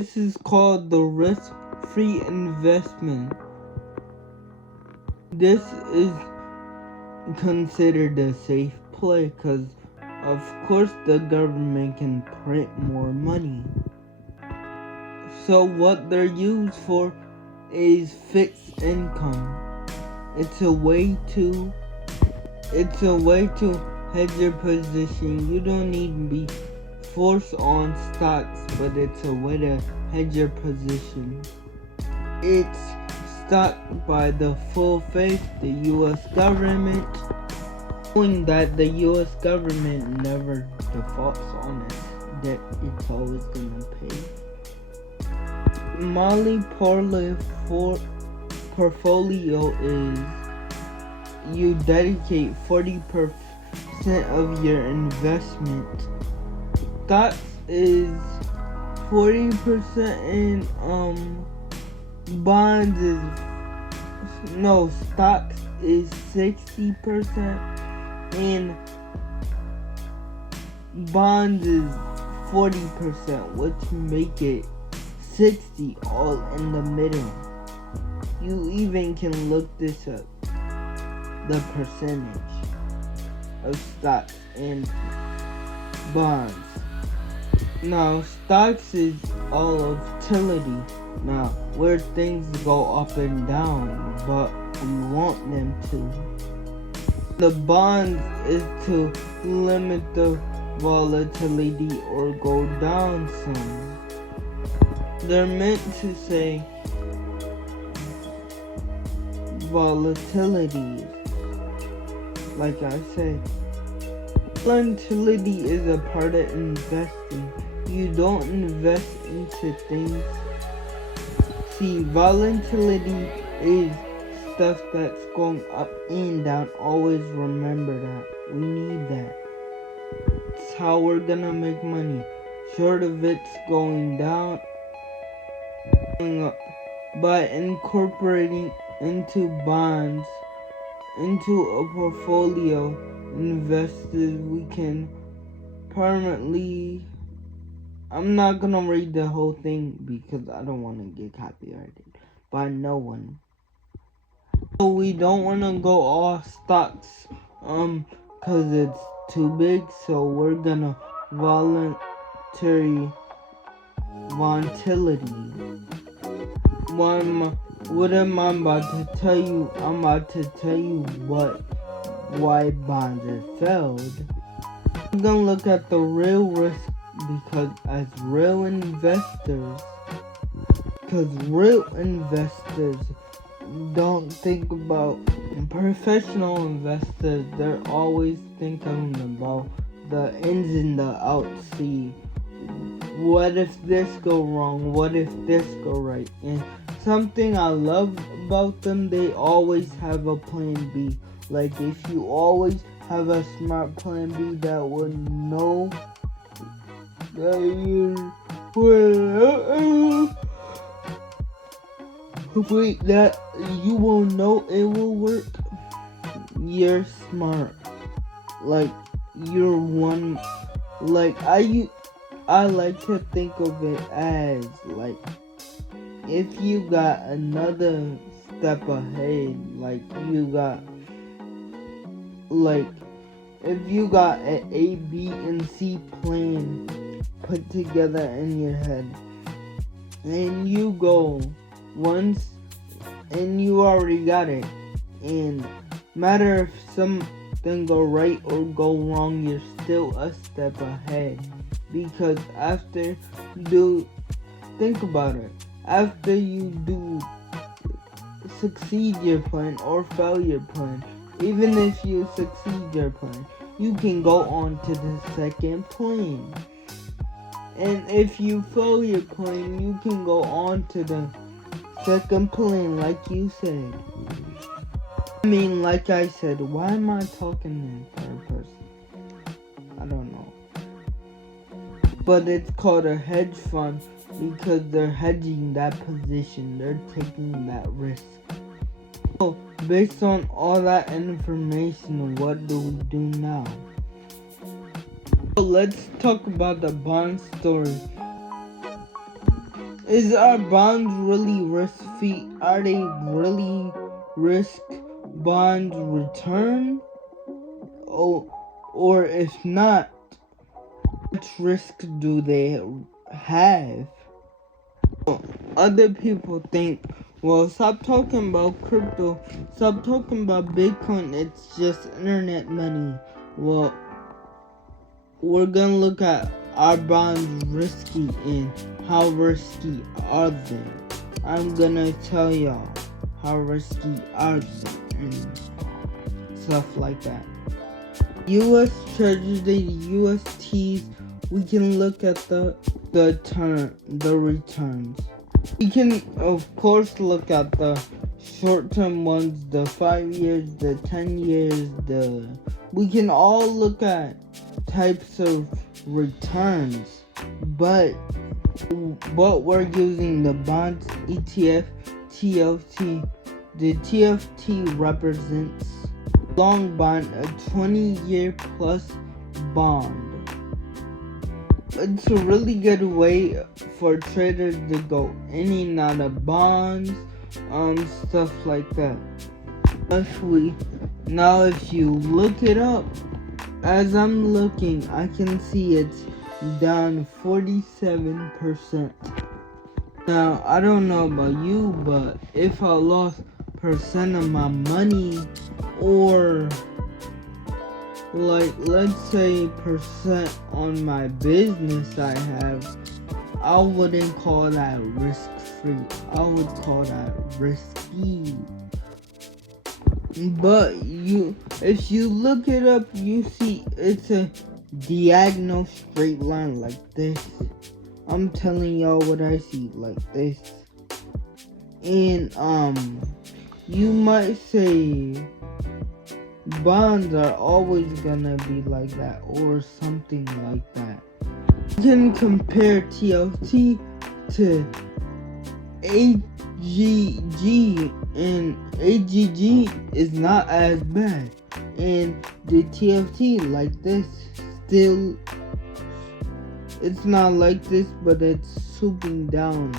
This is called the risk-free investment. This is considered a safe play because, of course, the government can print more money. So what they're used for is fixed income. It's a way to hedge your position. You don't need to be forced on stocks, but it's a way to hedge your position. It's stocked by the full faith, the U.S. government, knowing that the U.S. government never defaults on its debt. It's always gonna pay. Molly portfolio is you dedicate 40% of your investment. Stocks is 40% and stocks is 60% and bonds is 40%, which make it 60 all in the middle. You even can look this up. The percentage of stocks and bonds. Now, stocks is all volatility. Now, where things go up and down, but we want them to. The bonds is to limit the volatility or go down some. They're meant to say volatility. Like I said, volatility is a part of investing. You don't invest into things. See, volatility is stuff that's going up and down. Always remember that. We need that. It's how we're gonna make money. Short of it's going down, going up. By incorporating into bonds, into a portfolio invested, we can permanently. I'm not gonna read the whole thing because I don't want to get copyrighted by no one. So we don't want to go all stocks, cause it's too big. So we're gonna volatility. What am I about to tell you? I'm about to tell you why bonds have failed. I'm gonna look at the real risk because real investors don't think about professional investors. They're always thinking about the ins and the outs. See, what if this go wrong? What if this go right? And something I love about them, they always have a plan B. Like if you always have a smart plan B that would know that you will know it will work. You're smart. Like you're one. Like I like to think of it as like if you got another step ahead, if you got an A, B, and C plan put together in your head, and you go once, and you already got it, and matter if something go right or go wrong, you're still a step ahead, because think about it, after you do succeed your plan or fail your plan, even if you succeed your plan, you can go on to the second plan. And if you fail your plan, you can go on to the second plan, like you said. Like I said, why am I talking in third person? I don't know. But it's called a hedge fund because they're hedging that position. They're taking that risk. So, based on all that information, what do we do now? So let's talk about the bond story. Is our bonds really risk-free? Are they really risk bonds return? Or if not, what risk do they have? Other people think, well, stop talking about crypto, stop talking about Bitcoin, it's just internet money. Well, we're gonna look at our bonds risky and how risky are they. I'm gonna tell y'all how risky are they and stuff like that. US Treasuries, the USTs, we can look at the returns. We can of course look at the short-term ones, the 5 years, the 10 years, we can all look at types of returns, but we're using the bonds ETF TLT. The TFT represents long bond, a 20-year plus bond. It's a really good way for traders to go in and out of bonds, stuff like that. If you look it up, as I'm looking, I can see it's down 47%. Now, I don't know about you, but if I lost percent of my money, or like let's say percent on my business I have, I wouldn't call that risk free. I would call that risky. But if you look it up, you see it's a diagonal straight line like this. I'm telling y'all what I see, like this. And you might say bonds are always gonna be like that or something like that. You can compare TLT to AGG, and AGG is not as bad, and the TFT like this still, it's not like this, but it's swooping down.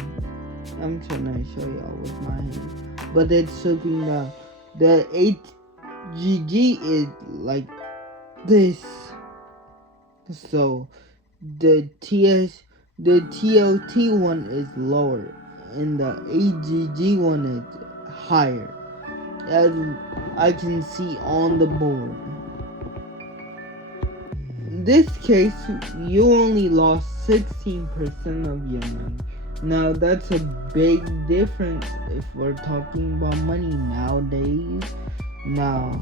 I'm trying to show y'all with my hand, but it's swooping down. The AGG is like this, so the TLT one is lower and the AGG one is higher, as I can see on the board. In this case, you only lost 16% of your money. Now that's a big difference if we're talking about money nowadays. Now,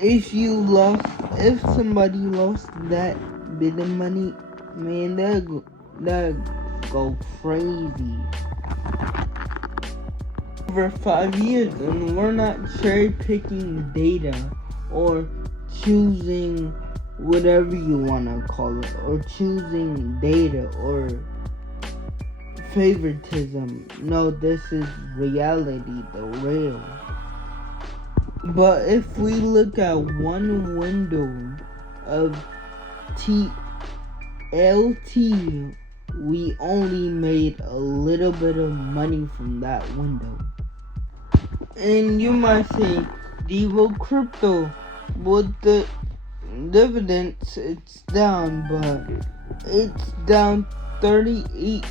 if somebody lost that bit of money, man, that'd go crazy. Over 5 years, and we're not cherry picking data or choosing whatever you want to call it, or choosing data or favoritism. No, this is reality, the real. But if we look at one window of TLT, we only made a little bit of money from that window. And you might say, Devo Crypto, with the dividends, it's down, but it's down 38%.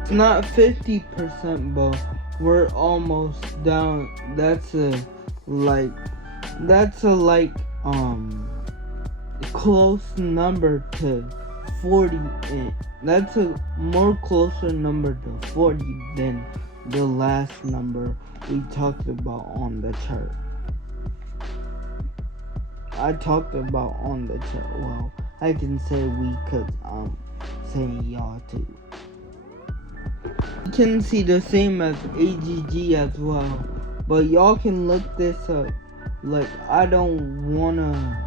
It's not 50%, but we're almost down. That's a close number to 40. That's a more closer number to 40 than the last number we talked about on the chart. I talked about on the chart. Well, I can say we, cause I'm saying y'all too. You can see the same as AGG as well, but y'all can look this up. I don't wanna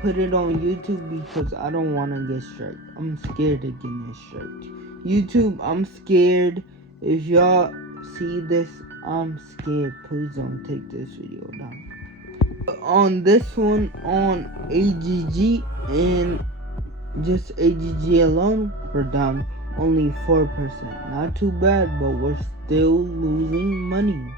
put it on YouTube because I don't wanna get striked. I'm scared of getting striked. YouTube, I'm scared. If y'all see this, I'm scared. Please don't take this video down. On this one, on AGG and Just AGG alone, we're down only 4%. Not too bad, but we're still losing money.